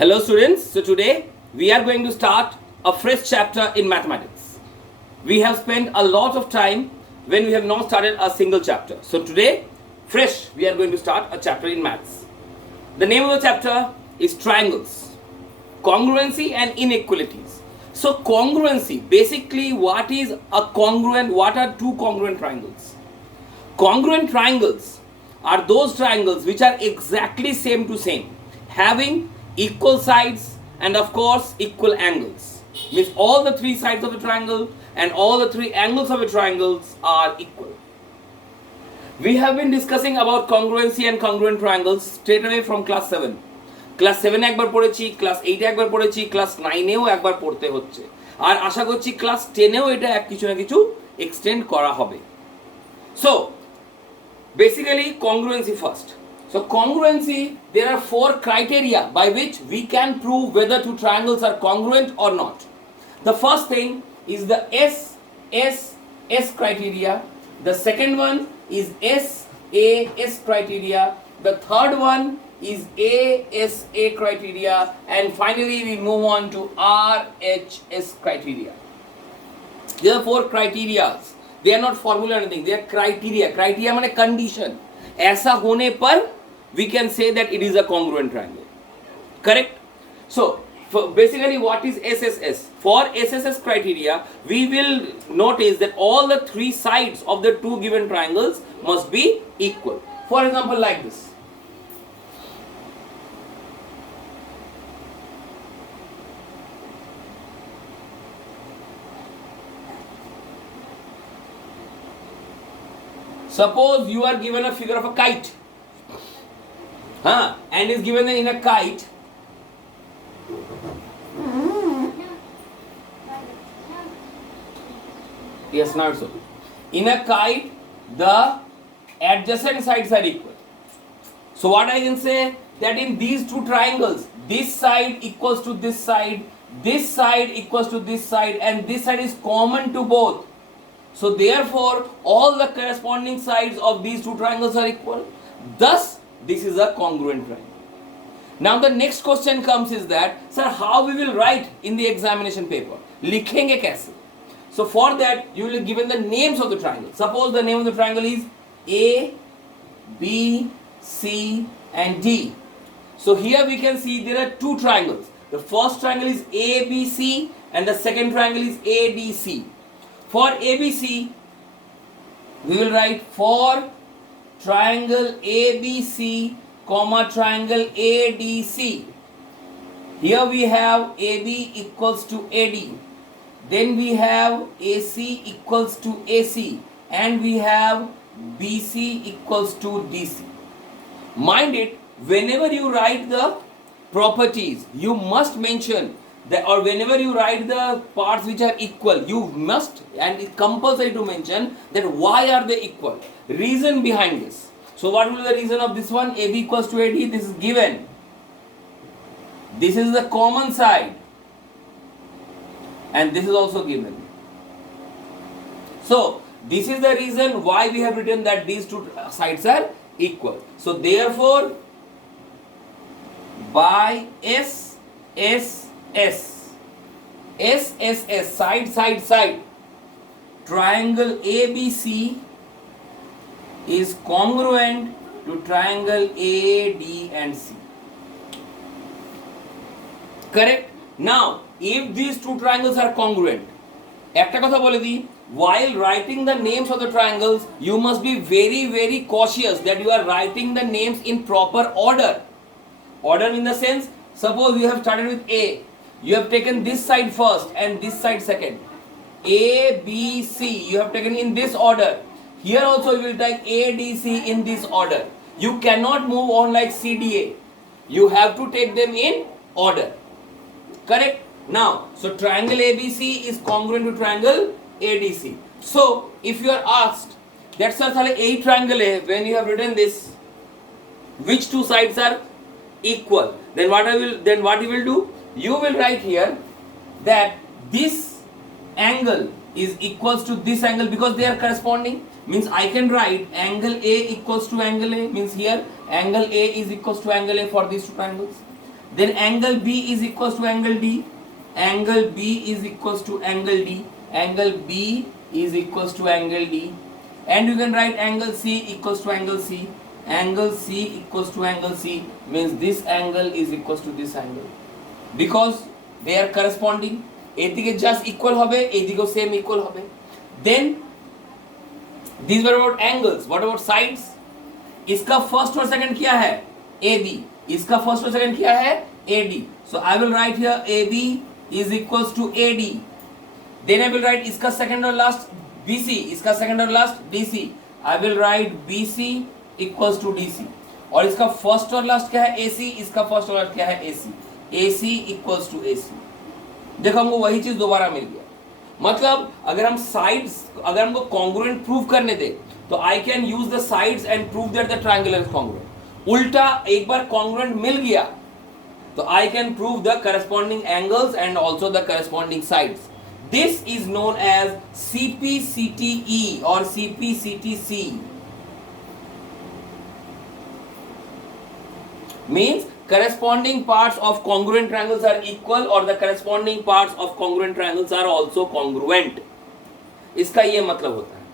Hello students, so today we are going to start a fresh chapter in mathematics. We have spent a lot of time when we have not started a single chapter. So today, fresh, we are going to start a chapter in maths. The name of the chapter is triangles, congruency and inequalities. So congruency, basically what is a congruent, what are two congruent triangles? Congruent triangles are those triangles which are exactly same to same, having equal sides and of course equal angles. Means all the three sides of a triangle and all the three angles of a triangle are equal. We have been discussing about congruency and congruent triangles straight away from class 7. Class 7 একবার পড়েছি, class 8 একবার পড়েছি, class 9 এও একবার পড়তে হচ্ছে। আর আশা করছি class 10 এও এটা কিছু না কিছু এক্সটেন্ড করা হবে। So basically congruency first. So congruency, there are four criteria by which we can prove whether two triangles are congruent or not. The first thing is the S criteria. The second one is SAS criteria. The third one is ASA criteria. And finally we move on to RHS criteria. There are four criteria. They are not formula or anything. They are criteria. Criteria means condition. ऐसा होने पर we can say that it is a congruent triangle. Correct? So basically what is SSS? For SSS criteria, we will notice that all the three sides of the two given triangles must be equal. For example, like this. Suppose you are given a figure of a kite, and is given in a kite. Yes, not so. In a kite, the adjacent sides are equal. So what I can say that in these two triangles, this side equals to this side equals to this side, and this side is common to both. So therefore, all the corresponding sides of these two triangles are equal. Thus, this is a congruent triangle. Now the next question comes is that, sir, how we will write in the examination paper? लिखेंगे कैसे? So for that, you will be given the names of the triangle. Suppose the name of the triangle is A, B, C and D. So here we can see there are two triangles. The first triangle is ABC and the second triangle is ADC. For ABC, we will write for triangle ABC, comma triangle ADC. Here we have AB equals to AD. Then we have AC equals to AC. And we have BC equals to DC. Mind it, whenever you write the properties, you must mention that, or whenever you write the parts which are equal, you must, and it's compulsory to mention that why are they equal? Reason behind this. So what will be the reason of this one? AB equals to AD, this is given. This is the common side. And this is also given. So this is the reason why we have written that these two sides are equal. So therefore, by SSS, side, triangle ABC is congruent to triangle AD and C. Correct? Now, if these two triangles are congruent, একটা কথা বলে দিই, while writing the names of the triangles, you must be very, very cautious that you are writing the names in proper order. Order in the sense, suppose you have started with A. You have taken this side first and this side second. A, B, C. You have taken in this order. Here also you will take A, D, C in this order. You cannot move on like C, D, A. You have to take them in order. Correct? Now, so triangle ABC is congruent to triangle ADC. So, if you are asked, that's a triangle A, when you have written this, which two sides are equal? Then what you will do? You will write here that this angle is equals to this angle because they are corresponding. Means I can write angle A equals to angle A. Means here angle A is equals to angle A for these two triangles. Then angle B is equals to angle D. Angle B is equals to angle D. Angle B is equals to angle D. And you can write angle C equals to angle C. Angle C equals to angle C means this angle is equals to this angle. Because they are corresponding. এদিকে just equal হবে, এদিকেও same equal হবে. Then these were about angles. What about sides? इसका first और second क्या है? AB. इसका first और second क्या है? AD. So I will write here AB is equals to AD. Then I will write इसका second और last BC. इसका second और last DC. I will write BC equals to DC. और इसका first और last क्या है? AC. इसका first और last क्या है? AC. AC equals to AC. देखो हमको वही चीज दोबारा मिल गया. मतलब अगर हम साइड्स अगर हमको कॉन्ग्रुएंट प्रूव करने दे तो I can use the sides and prove that the triangle is congruent. उल्टा एक बार कॉन्ग्रुएंट मिल गया तो I can prove the corresponding angles and also the corresponding sides. This is known as CPCTE और CPCTC. Means corresponding parts of congruent triangles are equal or the corresponding parts of congruent triangles are also congruent. इसका ये मतलब होता है.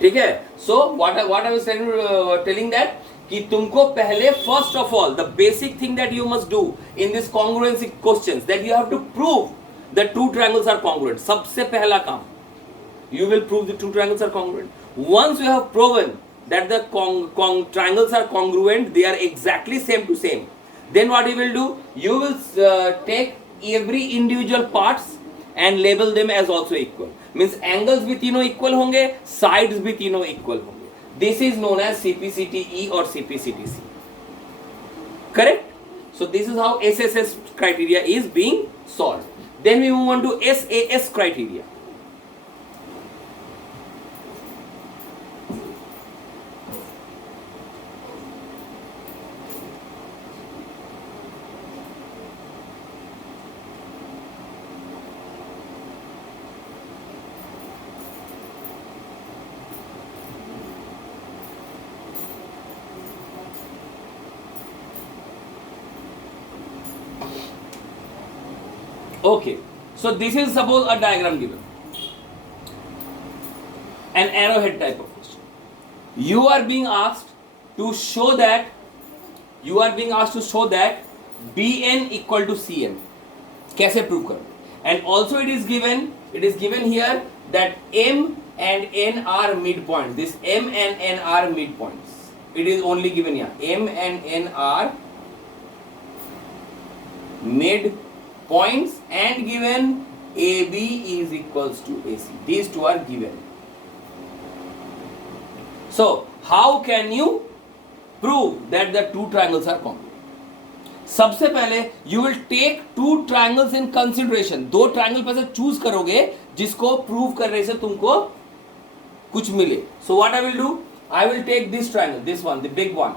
ठीक है. So what I was telling that कि तुमको पहले first of all the basic thing that you must do in this congruency questions that you have to prove the two triangles are congruent. सबसे पहला काम you will prove the two triangles are congruent. Once you have proven that the triangles are congruent, they are exactly same to same, then what you will do, you will take every individual parts and label them as also equal. Means angles भी तीनों equal होंगे, sides भी तीनों equal होंगे. This is known as CPCTE or CPCTC. Correct? So this is how SSS criteria is being solved. Then we move on to SAS criteria. Okay, so this is suppose a diagram given, an arrowhead type of question. You are being asked to show that BN equal to CN. कैसे prove करोगे? And also it is given here that M and N are midpoints. This M and N are midpoints. It is only given here. M and N are midpoints and given AB is equals to AC. These two are given. So how can you prove that the two triangles are congruent? सबसे पहले you will take two triangles in consideration. दो triangle पर से choose करोगे जिसको prove करने से तुमको कुछ मिले. So what I will do? I will take this triangle, this one, the big one,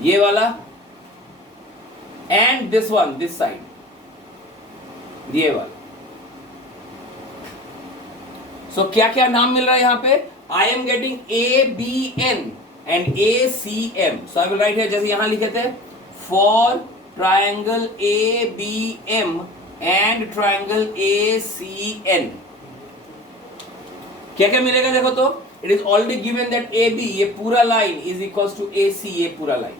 ये वाला, and this one, this side, ये वाला. So क्या क्या नाम मिल रहा है यहाँ पे? I am getting ABN and ACM. So I will write here जैसे यहाँ लिखे थे, for triangle ABM and triangle ACN. क्या क्या मिलेगा देखो तो. It is already given that AB ये पूरा line is equals to AC. ये पूरा line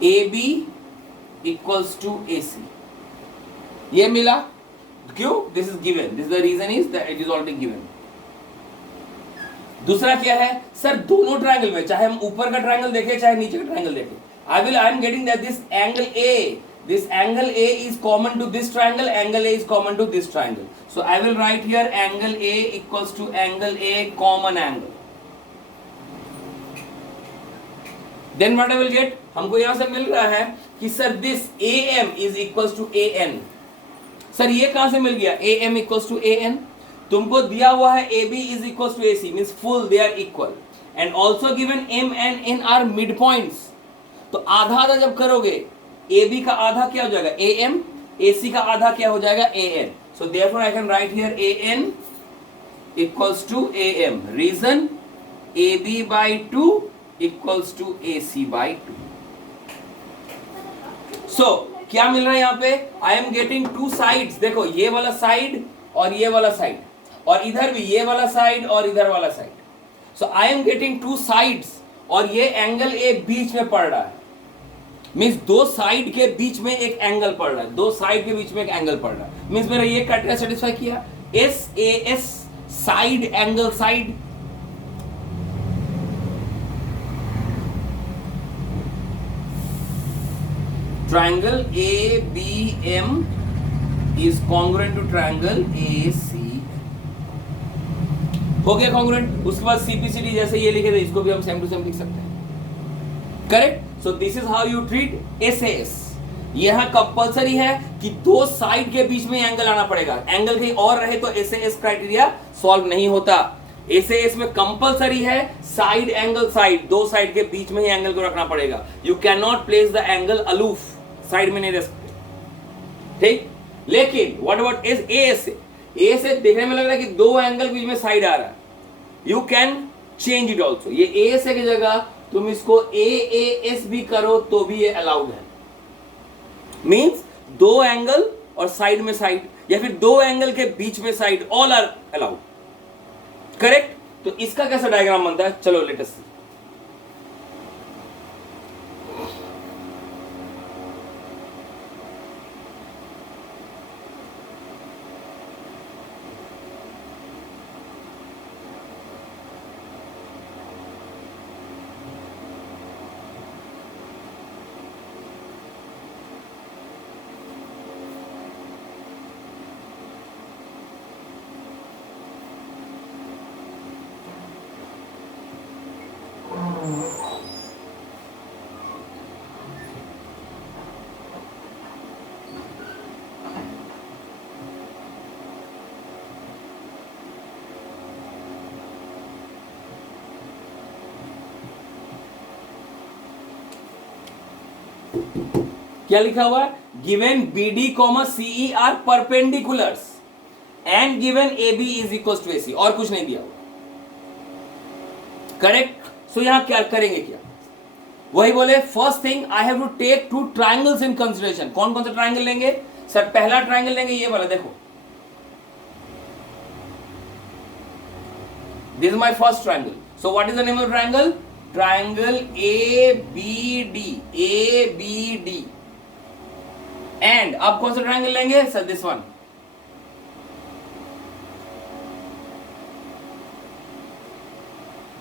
AB equals to AC ये मिला. क्यों? This is given. This is the reason is that it is already given. दूसरा क्या है सर? दोनों ट्रायंगल में चाहे हम ऊपर का ट्रायंगल देखें चाहे नीचे का ट्रायंगल देखें, I am getting that this angle A is common to this triangle, angle A is common to this triangle. So I will write here angle A equals to angle A common angle. Then what I will get? हमको यहाँ से मिल रहा है कि sir this AM is equals to AN. Sir ये कहाँ से मिल गया? AM equals to AN. तुमको दिया हुआ है AB is equals to AC, means full they are equal, and also given M and N are midpoints. तो आधा आधा जब करोगे AB का आधा क्या हो जाएगा? AM. AC का आधा क्या हो जाएगा? AN. So therefore I can write here AN equals to AM. Reason AB by 2 equals to AC by 2. सो क्या मिल रहा है यहाँ पे, आई एम गेटिंग टू साइड्स, देखो ये वाला साइड और ये वाला साइड, और इधर भी ये वाला साइड और इधर वाला side. So I am getting two sides, और ये एंगल ए बीच में पड़ रहा है, मीन्स दो साइड के बीच में एक एंगल पड़ रहा है, दो साइड के बीच में एक एंगल पड़ रहा है, मीन्स मेरा ये क्राइटेरिया सेटिस्फाई किया. S A S, side angle side. Triangle A B M is congruent to triangle A C. हो गया कॉन्ग्रुएंट. उसके बाद सीपीसीडी जैसे ये लिखे थे इसको भी हम सेम टू सेम लिख सकते हैं. Correct. So this is how you treat SAS. यहां कंपलसरी है कि दो साइड के बीच में एंगल आना पड़ेगा, एंगल कहीं और रहे तो एसएएस क्राइटेरिया सॉल्व नहीं होता. एसएएस में कंपलसरी है साइड एंगल साइड, दो साइड के बीच में ही एंगल को रखना पड़ेगा. You can not place the angle aloof, side में नहीं रख सकते. ठीक. लेकिन व्हाट अबाउट एएस? ए से देखने में लग रहा है कि दो एंगल बीच में साइड आ रहा है, you can change it also. ये ए से की जगह तुम इसको ए ए एस भी करो तो भी ये अलाउड है. मींस दो एंगल और साइड में साइड, या फिर दो एंगल के बीच में side, all are allowed. Correct. तो इसका कैसा डायग्राम बनता है, चलो लेट अस सी. क्या लिखा हुआ है, given BD, CE are perpendiculars and given AB is equal to AC. और कुछ नहीं दिया हुआ. करेक्ट. सो यहां क्या करेंगे, क्या वही बोले, first thing I have to take two triangles in consideration. कौन कौन सा ट्रायंगल लेंगे सर? पहला ट्रायंगल लेंगे ये वाला, देखो this is my first triangle. So what is the name of triangle? Triangle ABD. ABD. And अब कौन सा ट्रायंगल लेंगे sir? This one.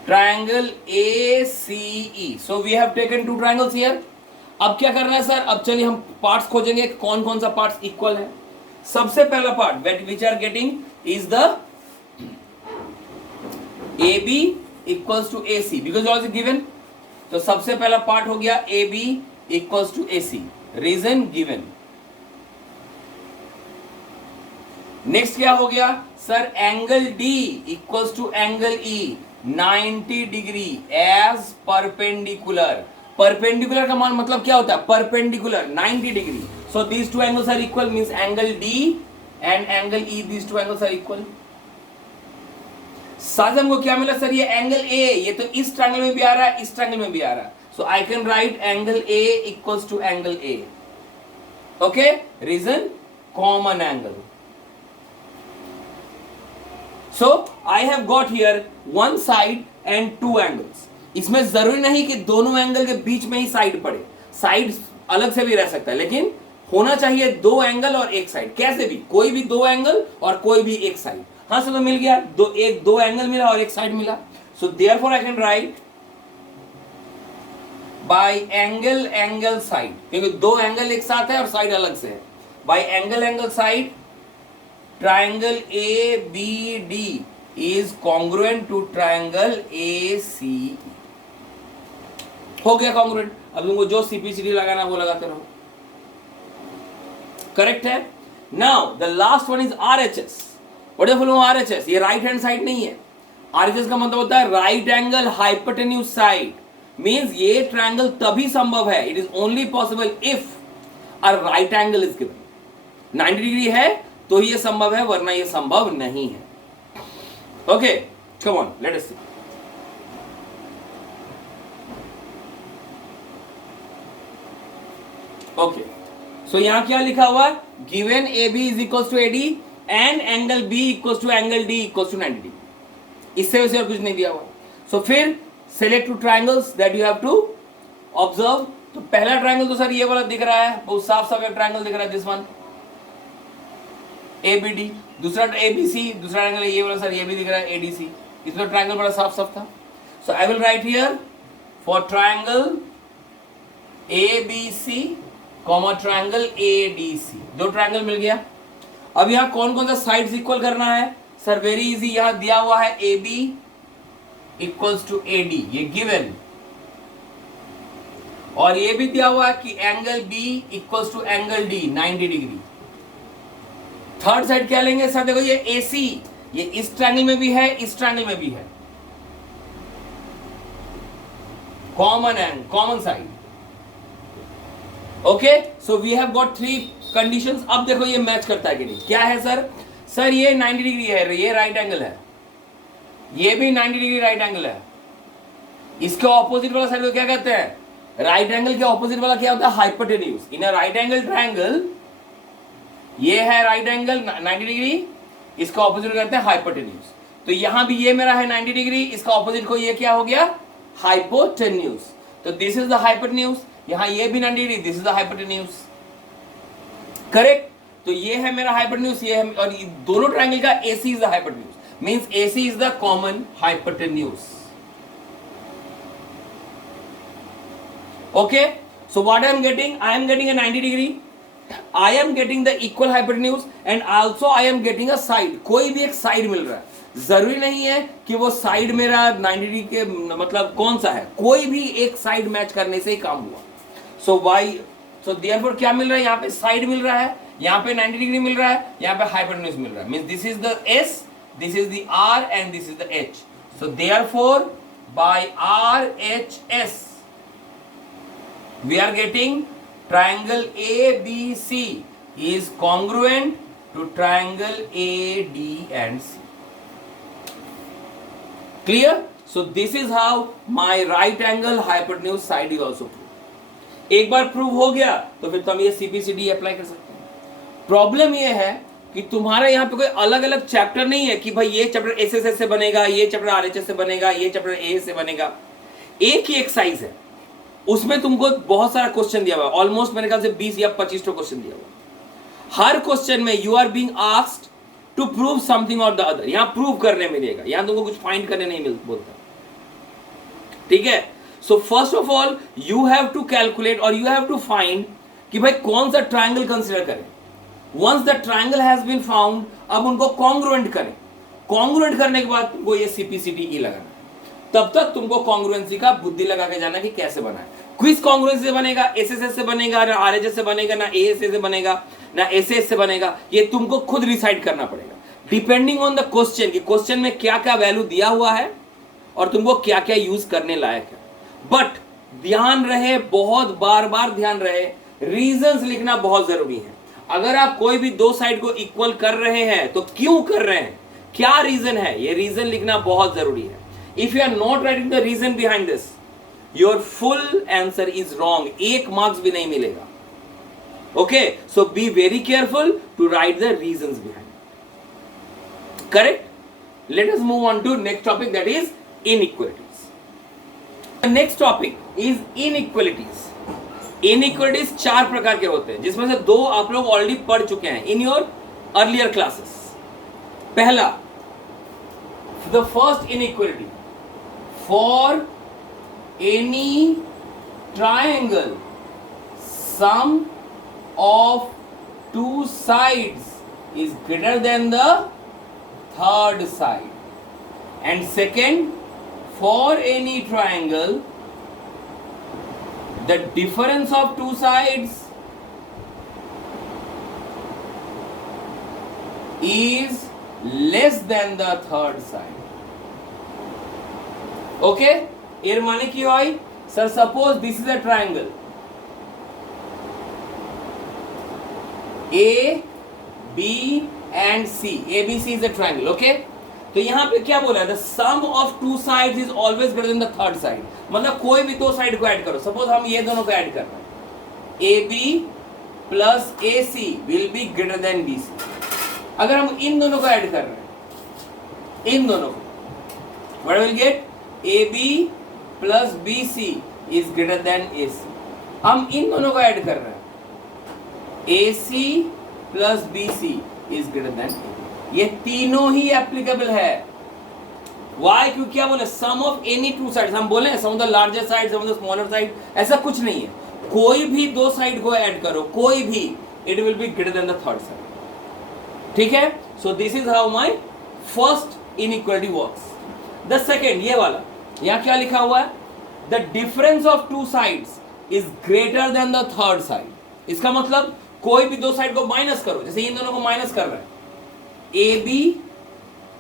Triangle ACE. So we have taken two triangles here. अब क्या करना है सर? अब चलिए हम पार्ट्स खोजेंगे, कौन कौन सा पार्ट्स इक्वल है. सबसे पहला part which are getting is the AB equals to AC because all is given. तो सबसे पहला पार्ट हो गया AB equals to AC. Reason given. Next क्या हो गया sir? Angle D equals to angle E 90 degree as perpendicular. Perpendicular का मान मतलब क्या होता है? Perpendicular 90 degree. So these two angles are equal, means angle D and angle E, these two angles are equal. साथ हमको क्या मिला सर? ये एंगल A, ये तो इस ट्रायंगल में भी आ रहा है, इस ट्रायंगल में भी आ रहा है. So I can write angle A equals to angle A. Okay. Reason common angle. So I have got here one side and two angles. इसमें जरूरी नहीं कि दोनों एंगल के बीच में ही साइड पड़े, साइड अलग से भी रह सकता है, लेकिन होना चाहिए दो एंगल और एक साइड. कैसे भी, कोई भी दो एंगल और कोई भी एक साइड. हाँ सर, तो मिल गया, दो एंगल मिला और एक साइड मिला. सो therefore I can right bye angle angle side, क्योंकि दो एंगल एक साथ है और साइड अलग से है. Bye angle angle side triangle ABD is congruent to triangle ACE. हो गया congruent. अब तुमको जो CPCD लगाना वो लगाते रहो. करेक्ट है. Now the last one is RHS. What is the full form RHS? ये राइट हैंड साइड नहीं है. RHS का मतलब होता है right angle hypotenuse side. Means ये ट्रायंगल तभी संभव है, it is only possible if a right angle is given. 90 degree है तो ये संभव है, वरना ये संभव नहीं है. Okay, come on, let us see. Okay, so यहाँ क्या लिखा हुआ है, given A B is equal to A D and angle B equal to angle D equal to 90 degree, इससे वैसे और कुछ नहीं दिया हुआ। सो फिर select two triangles that you have to observe. तो पहला ट्राइंगल तो सर ये वाला दिख रहा है, बहुत साफ साफ एक ट्राइंगल दिख रहा है, this one A B D. दूसरा ए बी सी, दूसरा ट्राइंगल ये वाला सर ये भी दिख रहा है ए डी सी। इसमें ट्राइंगल बड़ा साफ साफ था। So I will write here for triangle A B C comma triangle A D C, दो ट्राइंगल मिल गया। अब यहाँ कौन कौन सा साइड्स इक्वल करना है सर, वेरी इजी। यहाँ दिया हुआ है A B equals to A D, ये गिवन, और ये भी दिया हुआ है कि angle B equals to angle D 90 degree. Third side क्या लेंगे सर, देखो ये ए सी, ये इस ट्रायंगल में भी है, इस ट्रायंगल में भी है, common side. Okay, so we have got 3 conditions. अब देखो ये मैच करता है कि नहीं। क्या है सर, सर ये 90 डिग्री है, ये राइट एंगल है, ये भी 90 डिग्री राइट एंगल है। इसके ऑपोजिट वाला साइड को क्या कहते हैं, राइट एंगल के ऑपोजिट वाला क्या होता है, hypotenuse. In a right angle triangle ये है राइट एंगल 90 डिग्री, इसका ऑपोजिट कहते हैं हाइपोटेन्यूज। तो यहां भी ये मेरा है 90 डिग्री, इसका ऑपोजिट को ये क्या हो गया, हाइपोटेन्यूज। तो दिस इज द हाइपोटेन्यूज, यहां ये भी 90 degree, this is the hypotenuse, correct. तो ये है मेरा हाइपोटेन्यूज, ये है, और दोनों ट्रायंगल का AC is the hypotenuse, means AC is the common hypotenuse. Okay, so what I am getting a 90 degree, I am getting the equal hypotenuse and also I am getting a side, कोई भी एक side मिल रहा है। जरूरी नहीं है कि वो साइड मेरा 90 डिग्री के मतलब कौन सा है, कोई भी एक साइड मैच करने से ही काम हुआ। so therefore क्या मिल रहा है, यहाँ पे साइड मिल रहा है, यहाँ पे 90 डिग्री मिल रहा है, यहाँ पे hypotenuse मिल रहा है, means this is the S, this is the R and this is the H. So therefore by RHS we are getting triangle ABC is congruent to triangle AD and C. Clear? So this is how my right angle hypotenuse side is also proved. एक बार prove हो गया तो फिर तो हम ये CPCD apply कर सकते हैं। प्रॉब्लम ये है कि तुम्हारा यहाँ पे कोई अलग अलग चैप्टर नहीं है कि भाई ये चैप्टर SSS से बनेगा, ये चैप्टर RHS से बनेगा, ये चैप्टर AS से बनेगा। एक ही एक्सरसाइज है, उसमें तुमको बहुत सारा क्वेश्चन दिया हुआ है, ऑलमोस्ट मेरे ख्याल से 20 या 25 क्वेश्चन दिया हुआ है। हर क्वेश्चन में you are being asked to prove something और द अदर। यहां प्रूव करने मिलेगा, यहां तुमको कुछ फाइंड करने नहीं बोलता, ठीक है। So first of all you have to calculate और यू हैव टू फाइंड कि भाई कौन सा ट्रायंगल कंसीडर करें। Once the triangle has been found, अब उनको कॉन्ग्रुएंट करें। कॉन्ग्रुएंट करने के बाद तुमको ये CPCD लगाना, तब तक तुमको कॉन्ग्रुएंसी का बुद्धि लगा के जाना कि कैसे बना है। क्विज कॉन्ग्रुएंसी से बनेगा, SSS से बनेगा, ना RHS से बनेगा, ना ASA से बनेगा, ना SAS से बनेगा, ये तुमको खुद डिसाइड करना पड़ेगा डिपेंडिंग ऑन द क्वेश्चन कि क्वेश्चन में क्या क्या वैल्यू दिया हुआ है और तुमको क्या क्या यूज करने लायक है। बट ध्यान रहे, बहुत बार बार ध्यान रहे, रीजंस लिखना बहुत जरूरी है। अगर आप कोई भी दो साइड को इक्वल कर रहे हैं तो क्यों कर रहे हैं, क्या रीजन है, ये रीजन लिखना बहुत जरूरी है। If you are not writing the reason behind this, your full answer is wrong. एक मार्क्स भी नहीं मिलेगा। Okay, so be very careful to write the reasons behind. Correct? Let us move on to next topic, that is inequalities. The next topic is inequalities. Inequalities 4 प्रकार के होते हैं, जिसमें से 2 आप लोग ऑलरेडी पढ़ चुके हैं in your earlier classes. पहला, the first inequality, for any triangle sum of 2 sides is greater than the third side. And second, for any triangle the difference of 2 sides is less than the third side. Okay, এর মানে কি হয় sir, suppose this is a triangle A B and C, ABC is a triangle. Okay, तो यहाँ पे क्या बोला है, the sum of 2 sides is always greater than the third side। मतलब कोई भी 2 साइड को ऐड करो, सपोज हम ये दोनों को ऐड कर रहे हैं AB plus A C will be greater than B C. अगर हम इन दोनों को ऐड कर रहे हैं, इन दोनों को, what will get, A B plus B C is greater than A C. हम इन दोनों को ऐड कर रहे हैं, A C plus B C is greater than A B. ये तीनों ही एप्लीकेबल है। वाई? क्योंकि क्या बोले, sum of any two side, हम बोले sum of the larger side, sum of the smaller side, ऐसा कुछ नहीं है। कोई भी दो साइड को ऐड करो, कोई भी, it will be greater than the third side. ठीक है, so this is how my first inequality works. The second, ये वाला, यहां क्या लिखा हुआ है, the difference of two sides is greater than the third side. इसका मतलब कोई भी दो साइड को माइनस करो, जैसे इन दोनों को माइनस कर रहे हैं, A B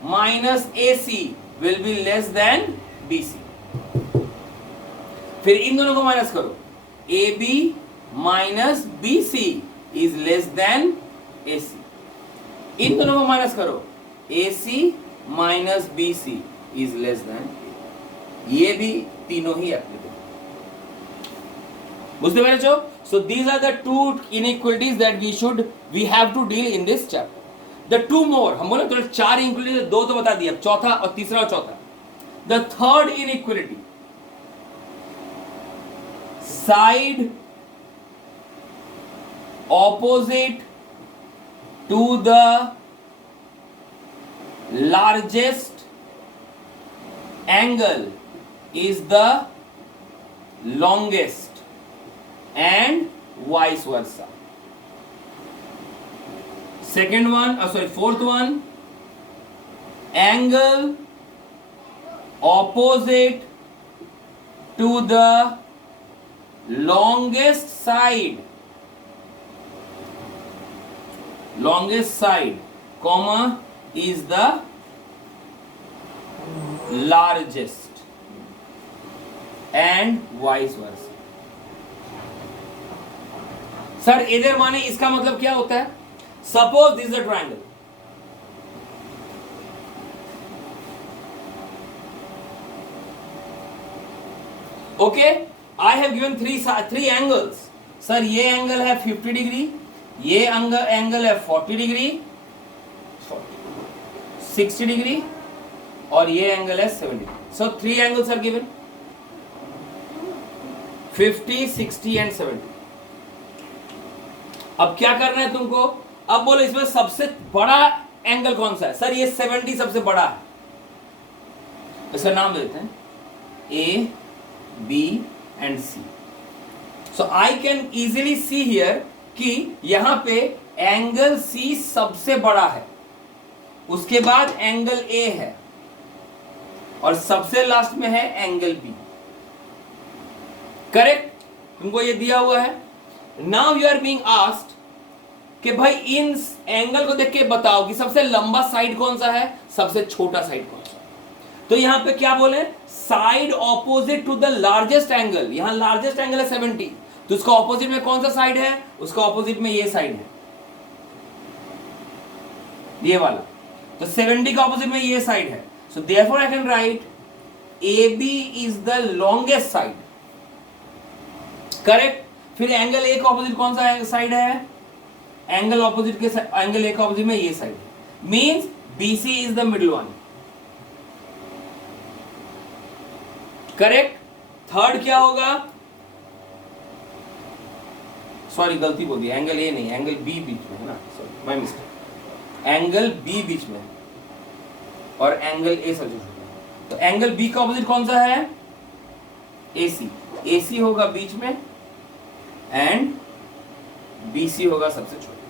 minus A C will be less than B C. फिर इन दोनों को माइनस करो, A B minus B C is less than A C. इन दोनों को माइनस करो, A C minus B C is less than. ये भी तीनों ही एप्लीकेबल। बुझते पेरेছো? So these are the two inequalities that we have to deal in this chapter. The two more, हम बोले तो चार इनइक्वालिटी, दो तो बता दिया, चौथा और तीसरा और चौथा। The third inequality, side opposite to the largest angle is the longest and vice versa. Second one, fourth one, angle opposite to the longest side, comma, is the largest and vice versa. Sir इधर माने इसका मतलब क्या होता है, suppose this is a triangle, okay, I have given three angles. Sir ये angle है 50 degree, ये एंगल है 40 डिग्री, 60 डिग्री, और ये एंगल है 70 degree. So three angles are given, 50, 60 and 70। अब क्या करना है तुमको, अब बोलो इसमें सबसे बड़ा एंगल कौन सा है। सर ये 70 सबसे बड़ा है, इसका नाम देते हैं A B and C. So I can easily see here कि यहां पे एंगल सी सबसे बड़ा है, उसके बाद एंगल ए है, और सबसे लास्ट में है एंगल बी। करेक्ट, तुमको ये दिया हुआ है। Now you are being asked कि भाई इन एंगल को देख के बताओ कि सबसे लंबा साइड कौन सा है, सबसे छोटा साइड कौन सा है। तो यहां पे क्या बोले, side opposite to the largest angle. यहां लार्जेस्ट एंगल है 70, तो उसका ऑपोजिट में कौन सा साइड है, उसका ऑपोजिट में ये साइड है, ये वाला। तो 70 का ऑपोजिट में ये साइड है, so therefore I can write A B is the longest side. Correct. फिर एंगल ए का ऑपोजिट कौन सा साइड है, एंगल ऑपोजिट के एंगल ए का ऑपोजिट में ये साइड है, means BC is the middle one. Correct. Third क्या होगा, सॉरी गलती बोल दी, एंगल ए नहीं, एंगल बी बीच में है ना, sorry my mistake, angle B बीच में और एंगल ए सबसे छोटा। तो एंगल बी का ऑपोजिट कौन सा है, AC। AC होगा बीच में एंड BC होगा सबसे छोटा।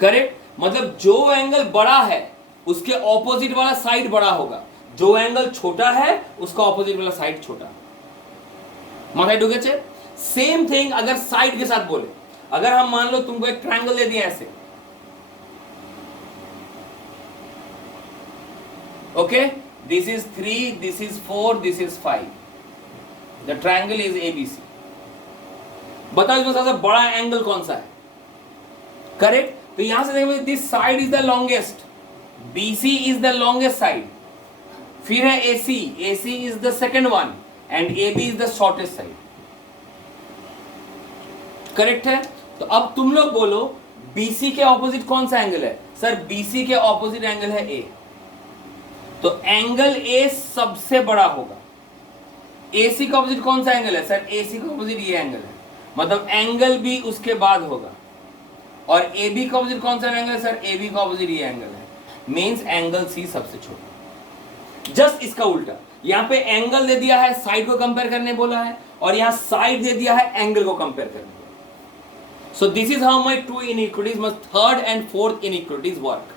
करेक्ट, मतलब जो एंगल बड़ा है उसके ऑपोजिट वाला साइड बड़ा होगा, जो एंगल छोटा है उसका ऑपोजिट वाला साइड छोटा। माথায় ঢুকেছে? सेम थिंग अगर साइड के साथ बोले, अगर हम मान लो तुमको एक ट्रायंगल दे दिया ऐसे, okay, this is 3, this is 4, this is 5, the triangle is ABC। बताओ इसमें सबसे बड़ा एंगल कौन सा है। करेक्ट, तो यहां से देखो this side is the longest, BC is the longest side, फिर है AC is the second one and AB is the shortest side. Correct है। तो अब तुम लोग बोलो BC के ऑपोजिट कौन सा एंगल है? सर BC के ऑपोजिट एंगल है A, तो एंगल A सबसे बड़ा होगा। AC का ऑपोजिट कौन सा एंगल है? सर AC का ऑपोजिट ये एंगल है, मतलब एंगल B उसके बाद होगा। और AB का ऑपोजिट कौन सा एंगल है? सर AB का ऑपोजिट ये एंगल है, मींस एंगल C सबसे छोटा। जस्ट इसका उल्टा, यहाँ पे एंगल दे दिया है, साइड को कंपेयर करने बोला है, और यहाँ साइड दे दिया है, एंगल को कंपेयर करने बोला है। So this is how my two inequalities must third and fourth inequalities work.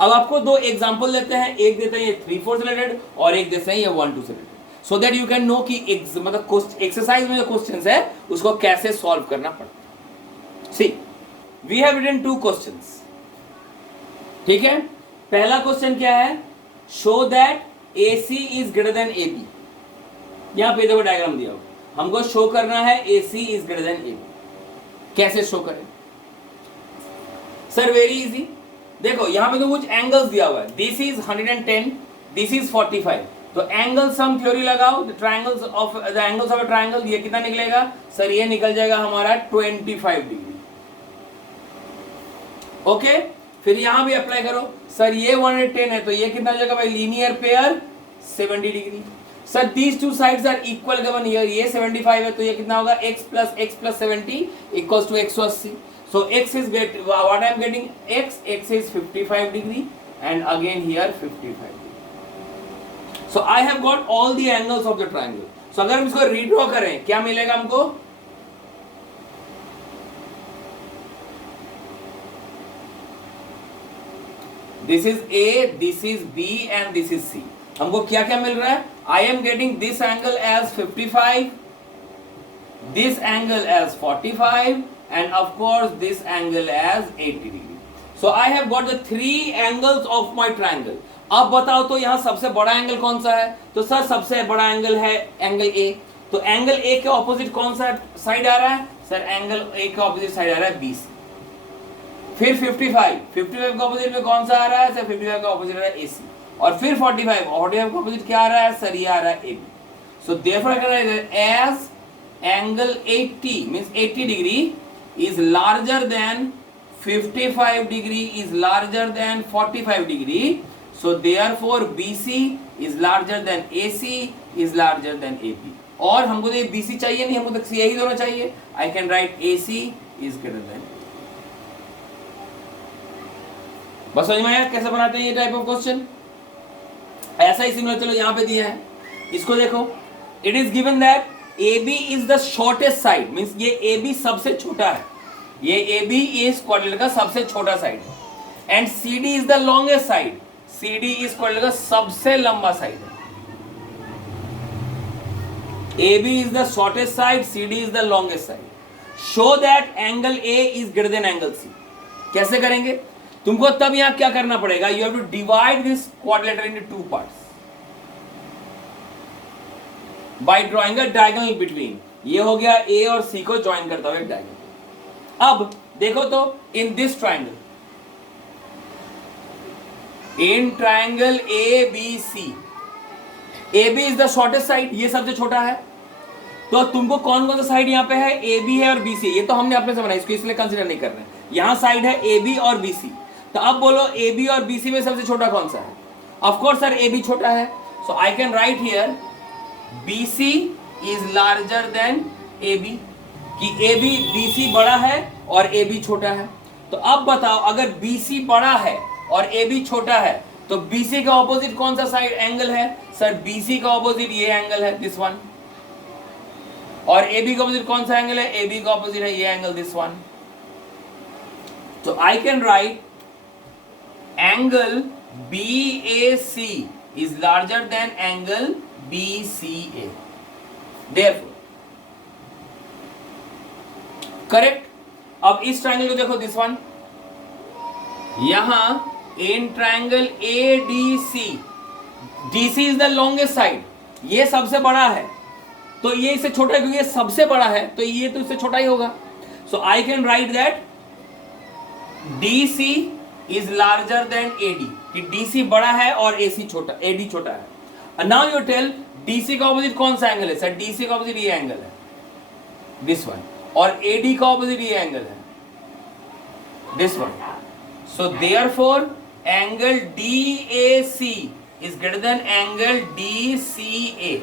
अब आपको दो एग्जांपल देते हैं, एक देते हैं ये 3-4 से रिलेटेड और एक देते हैं ये 1-2 से related, so that you can know कि मतलब एक्सरसाइज में जो क्वेश्चंस है उसको कैसे सॉल्व करना पड़ता है। सी वी हैव रिटन 2 क्वेश्चंस, ठीक है। पहला क्वेश्चन क्या है? Show that AC is greater then AB। यहां पे देखो डायग्राम दिया हुआ, हमको शो करना है AC is greater then AB। कैसे शो करें? सर वेरी इजी, देखो यहां पे तो कुछ एंगल्स दिया हुआ है, दिस इज 110, दिस इज 45, तो एंगल सम थ्योरी लगाओ, the angles of a triangle, ये कितना निकलेगा? सर ये निकल जाएगा हमारा 25 डिग्री। ओके, फिर यहां भी अप्लाई करो, सर ये 110 है तो ये कितना हो जाएगा भाई? Linear pair 70 degree. Sir these two sides are equal given here, ये 75 है तो ये कितना होगा? x plus 70 equals to 180. So x is what I am getting, x is 55 degree and again here 55 degree. So I have got all the angles of the triangle. So अगर हम इसको redraw करें क्या मिलेगा हमको? This is A, this is B and this is C. हमको क्या क्या मिल रहा है? I am getting this angle as 55, this angle as 45 and of course this angle as 80 degree. So I have got the 3 angles of my triangle. अब बताओ तो यहाँ सबसे बड़ा एंगल कौन सा है? तो सर सबसे बड़ा एंगल है एंगल A। तो एंगल A के ऑपोजिट कौन सा साइड आ रहा है? सर एंगल A के ऑपोजिट साइड आ रहा है BC। फिर 55 के ऑपोजिट में कौन सा आ रहा है? सर 55 का ऑपोजिट आ रहा है AC। और फिर 45 का ऑपोजिट क्या आ रहा है? सर ये आ रहा है AB। So therefore I can write as angle 80 means 80 degree is larger than 55 degree is larger than 45 degree, so therefore BC is larger than AC is larger than AB। और हमको तो ये BC चाहिए नहीं, हमको तो यही दोनों चाहिए। I can write AC is greater than। बस समझ में आया कैसे बनाते हैं ये टाइप ऑफ क्वेश्चन? ऐसा ही सिमिलर चलो यहाँ पे दिया है, इसको देखो। It is given that AB is the shortest side, means ये AB सबसे छोटा है, ये AB इस क्वाड्रिलेटरल का सबसे छोटा साइड है। And CD is the longest side, CD इस क्वाड्रिलेटरल का सबसे लंबा साइड है। AB is the shortest side, CD is the longest side. Show that angle A is greater than angle C. कैसे करेंगे? तुमको तब यहाँ क्या करना पड़ेगा? You have to divide this quadrilateral into 2 parts by drawing a diagonal between। ये हो गया A और C को ज्वाइन करता हुआ एक डायगोनल। अब देखो तो in this triangle, in triangle ABC, AB is the shortest side, ये सबसे छोटा है। तो तुमको कौन कौन सा साइड यहाँ पे है? AB है और BC, ये तो हमने अपने से बनाया, इसको इसलिए कंसीडर नहीं कर रहे हैं। यहाँ साइड है AB और BC, तो अब बोलो AB और BC में सबसे छोटा कौन सा है? ऑफ कोर्स सर AB छोटा है, so I can write here BC is larger than AB, कि AB BC बड़ा है और AB छोटा है। तो अब बताओ अगर BC बड़ा है और AB छोटा है तो BC का ऑपोजिट कौन सा साइड एंगल है? सर BC का ऑपोजिट ये एंगल है, दिस वन। और AB का ऑपोजिट कौन सा एंगल है? AB का ऑपोजिट है ये एंगल, दिस वन। तो I can write angle BAC is larger than angle BCA, therefore correct. अब इस ट्राइंगल को देखो, दिस वन, यहां in triangle ADC, DC is the longest side, ये सबसे बड़ा है तो ये इससे छोटा है, क्योंकि ये सबसे बड़ा है तो ये तो इससे छोटा ही होगा। So I can write that DC is larger than AD, कि DC बड़ा है और AC छोटा, AD छोटा है। नाउ यू टेल DC का ऑपोजिट कौन सा एंगल है? सर DC का ऑपोजिट ये एंगल है, दिस वन। और AD का ऑपोजिट ये एंगल है, this one. So therefore angle DAC is greater than angle DCA.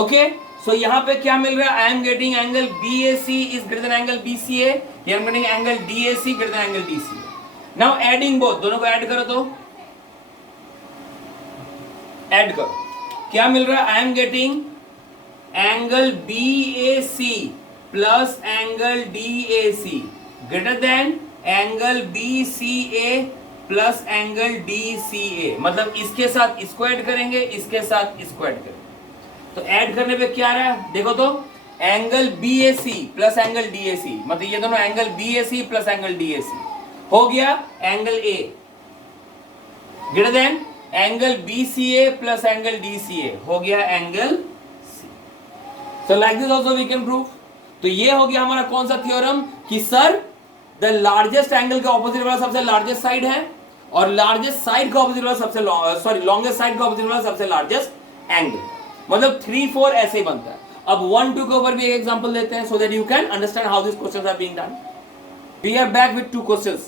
Okay, so यहाँ पे क्या मिल रहा है? I am getting angle BAC is greater than angle BCA. Here I am getting angle DAC greater than angle DCA. Now adding both, दोनों को add करो तो ऐड करो, क्या मिल रहा है? I am getting angle BAC plus angle DAC greater than angle BCA plus angle DCA. मतलब इसके साथ इसको ऐड करेंगे, इसके साथ इसको ऐड करेंगे. तो ऐड करने पे क्या रहा है देखो तो, angle BAC plus angle DAC, मतलब ये दोनों angle BAC plus angle DAC हो गया angle A greater than angle BCA plus angle DCA हो गया angle C. So like this also we can prove. तो ये हो गया हमारा कौन सा थ्योरम कि सर द लार्जेस्ट एंगल का ऑपोजिट वाला सबसे लार्जेस्ट साइड है और लार्जेस्ट साइड का ऑपोजिट वाला सबसे लॉन्गेस्ट साइड का ऑपोजिट वाला सबसे लार्जेस्ट एंगल. मतलब 3 4 ऐसे ही बनता है. अब 1 2 के ऊपर भी एक एग्जांपल लेते हैं so that you can understand how this questions are being done. We are back with 2 questions.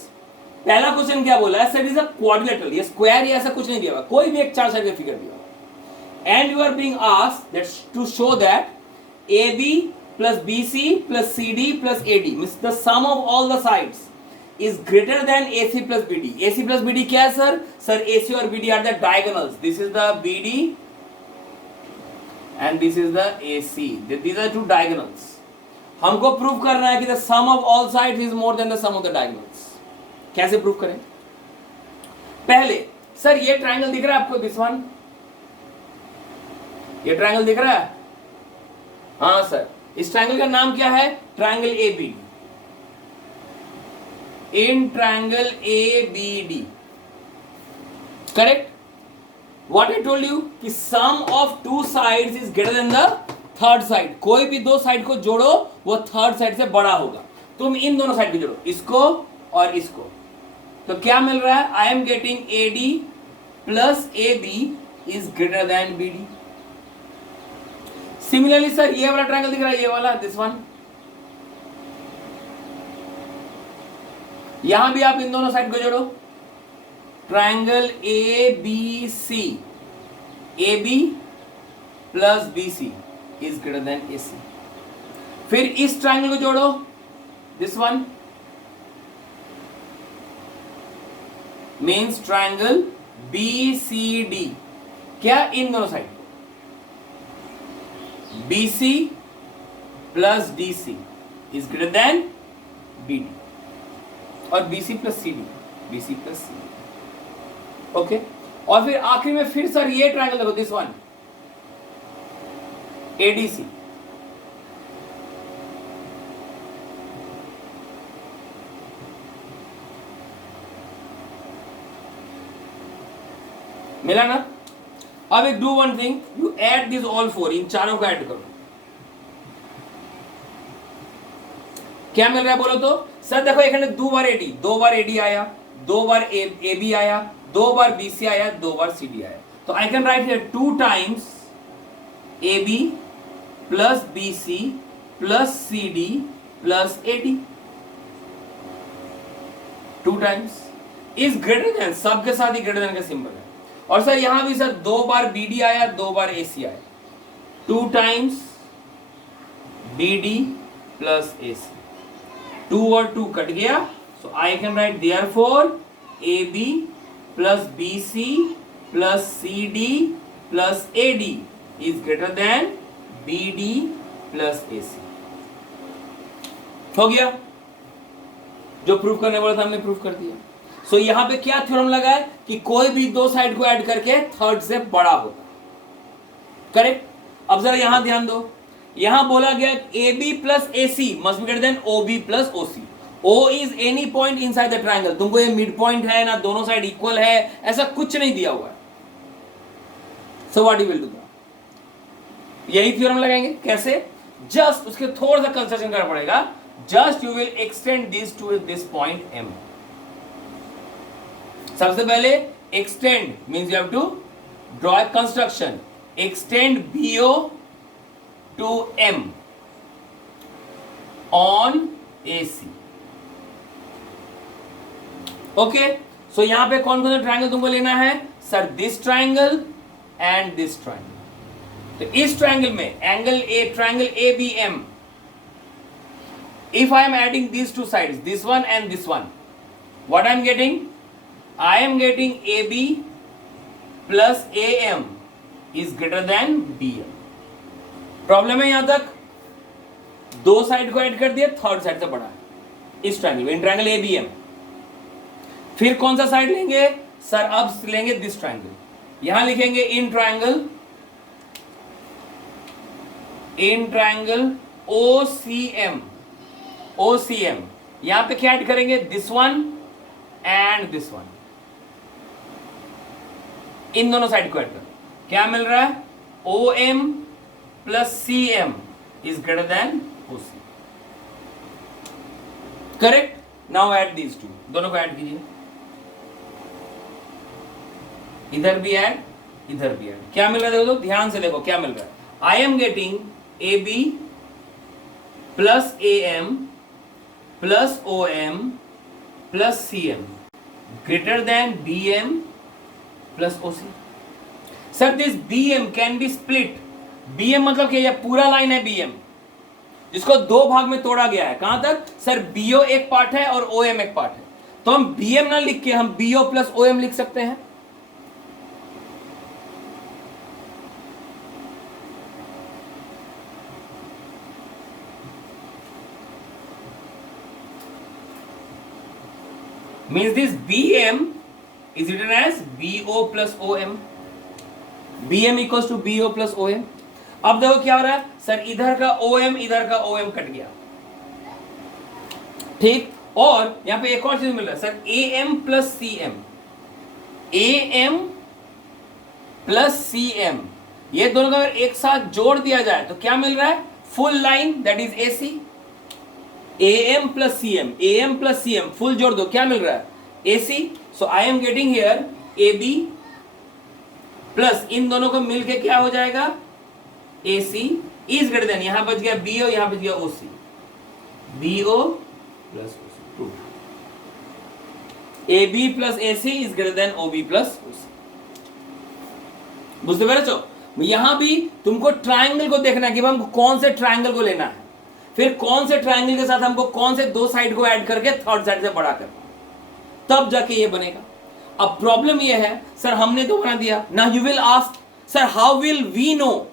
पहला क्वेश्चन क्या बोला है? सर इज अ क्वाड्रिलेटरल, ये स्क्वायर या ऐसा कुछ नहीं दिया हुआ, कोई भी एक 4 साइड का फिगर दिया हुआ, and you are being asked that to show that AB plus BC plus CD plus AD means the sum of all the sides is greater than AC plus BD. AC plus BD क्या है sir? Sir AC और BD are the diagonals. This is the BD and this is the AC. These are two diagonals. हमको prove करना है कि the sum of all sides is more than the sum of the diagonals. कैसे prove करें? पहले sir ये triangle दिख रहा है आपको, दिस वन, ये ट्रायंगल दिख रहा है? हाँ सर, इस ट्रायंगल का नाम क्या है? Triangle ABD. In triangle ABD correct. What I told you कि sum of 2 sides is greater than the third side. कोई भी 2 साइड को जोड़ो वो थर्ड साइड से बड़ा होगा. तुम इन दोनों साइड को जोड़ो, इसको और इसको, तो क्या मिल रहा है? आई am getting AD plus AB is greater than BD. Similarly sir ये वाला ट्रायंगल दिख रहा है, ये वाला, दिस वन, यहां भी आप इन दोनों साइड को जोड़ो, triangle ABC, AB plus BC is greater then AC. फिर इस ट्रायंगल को जोड़ो, this one means triangle BCD. क्या? इन दोनों side BC plus DC is greater than BD और BC plus CD, BC plus CD. Okay, और फिर आखिर में फिर सर ये ट्रायंगल देखो, दिस वन ADC. मिला ना? अब एक do one thing, you add this all 4, इन चारों को ऐड करो. क्या मिल रहा है बोलो तो? सर देखो এখানে 2 बार AD आया, 2 बार AB आया, 2 बार BC आया, 2 बार CD आया. तो I can write here 2 times AB plus BC plus CD plus AD. 2 times is greater then, सबके साथ ही ग्रेटर देन का सिंबल है. और सर यहां भी सर 2 बार BD आया, 2 बार AC आया, 2 टाइम्स BD प्लस AC. 2 और 2 कट गया, so I can write therefore AB plus BC plus CD plus AD is greater than BD plus AC. हो गया, जो प्रूफ करने वाला था हमने प्रूफ कर दिया. सो यहां पे क्या थ्योरम लगा है कि कोई भी 2 साइड को ऐड करके थर्ड से बड़ा होगा. करेक्ट. अब जरा यहां ध्यान दो, यहां बोला गया AB plus AC must be greater then OB plus OC. O is any point inside the triangle. तुमको ये मिड पॉइंट है ना, दोनों साइड इक्वल है, ऐसा कुछ नहीं दिया हुआ है. So what you will do? यही थ्योरम लगाएंगे. कैसे? जस्ट उसके थोड़ा सा कंस्ट्रक्शन करना पड़ेगा. Just you will extend this to this point M. सबसे पहले extend means you have to draw a construction. Extend BO to M. On AC। Okay, so यहां पे कौन कौन सा ट्राइंगल तुमको लेना है sir? This triangle and this triangle. तो इस ट्राइंगल में angle A, triangle ABM, if I am adding these two sides, this one and this one, what I am getting? I am getting AB plus AM is greater than BM। Problem है यहां तक? दो side को add कर दिया, third side से बड़ा है इस ट्राइंगल में, इन ट्राइंगल ABM। फिर कौन सा साइड लेंगे सर? अब लेंगे दिस ट्राइंगल। यहां लिखेंगे इन ट्राइंगल OCM। OCM यहां पे क्या ऐड करेंगे? This one and this one, इन दोनों साइड को ऐड कर, क्या मिल रहा है? OM plus CM is greater then OC। Correct? Now add these two, दोनों को ऐड कीजिए, इधर भी ऐड, इधर भी ऐड। क्या मिल रहा है देखो, ध्यान से देखो क्या मिल रहा है। आई am getting AB plus AM plus OM plus CM greater than BM plus OC। Sir this BM can be split. BM मतलब क्या? यह पूरा लाइन है BM, जिसको दो भाग में तोड़ा गया है। कहां तक सर? BO एक पार्ट है और OM एक पार्ट है। तो हम BM ना लिख के हम BO प्लस OM लिख सकते हैं। Means this BM is written as BO plus OM। BM equals to BO plus OM। अब देखो क्या हो रहा है सर? इधर का OM इधर का OM कट गया, ठीक। और यहां पे एक और चीज मिल रहा है sir, AM plus CM। AM plus CM ये दोनों का अगर एक साथ जोड़ दिया जाए तो क्या मिल रहा है? Full line, that is AC। AM plus CM, AM plus CM full जोड़ दो, क्या मिल रहा है? AC। So I am getting here AB plus इन दोनों को मिलके क्या हो जाएगा? AC इज ग्रेटर देन, यहां बच गया BO, यहां बच गया OC। BO plus OC, true. AB plus AC is greater then OB plus OC। बुझते पेरेছো? यहां भी तुमको ट्राइंगल को देखना है कि हमको कौन से ट्राइंगल को लेना है, फिर कौन से ट्राइंगल के साथ हमको कौन से दो साइड को ऐड करके थर्ड साइड से बड़ा करना, तब जाके ये बनेगा। अब प्रॉब्लम ये है सर हमने तो बना दिया ना, you will ask sir how will we know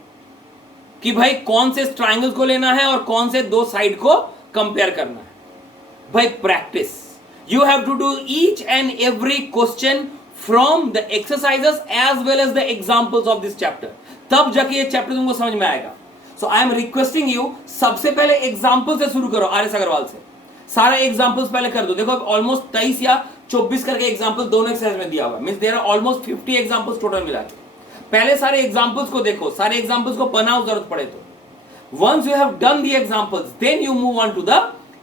कि भाई कौन से ट्राइंगल्स को लेना है और कौन से दो साइड को कंपेयर करना है? भाई practice. You have to do each and every question from the exercises as well as the examples of this chapter, तब जाके ये चैप्टर तुमको समझ में आएगा। So I am requesting you, सबसे पहले एग्जाम्पल से शुरू करो, RS अग्रवाल से सारा एग्जाम्पल्स पहले कर दो। देखो ऑलमोस्ट 23 या 24 करके एग्जाम्पल दोनों एक्सरसाइज में दिया हुआ है, means there are almost 50 examples total मिला के। पहले सारे एग्जाम्पल्स को देखो, सारे एग्जाम्पल्स को बनाओ जरूरत पड़े तो। Once you have done the examples then you move on to the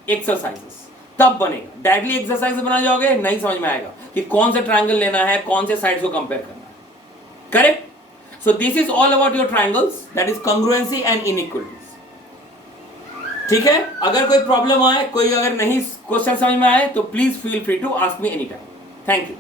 exercises, तब बनेगा। डायरेक्टली एक्सरसाइज बना जाओगे नहीं समझ में आएगा कि कौन से ट्राइंगल लेना है, कौन से साइड्स को कंपेयर करना है। Correct? So this is all about your triangles, that is congruency and inequalities। ठीक है? अगर कोई प्रॉब्लम आए, कोई अगर नहीं क्वेश्चन समझ में आए तो please feel free to ask me any time. Thank you.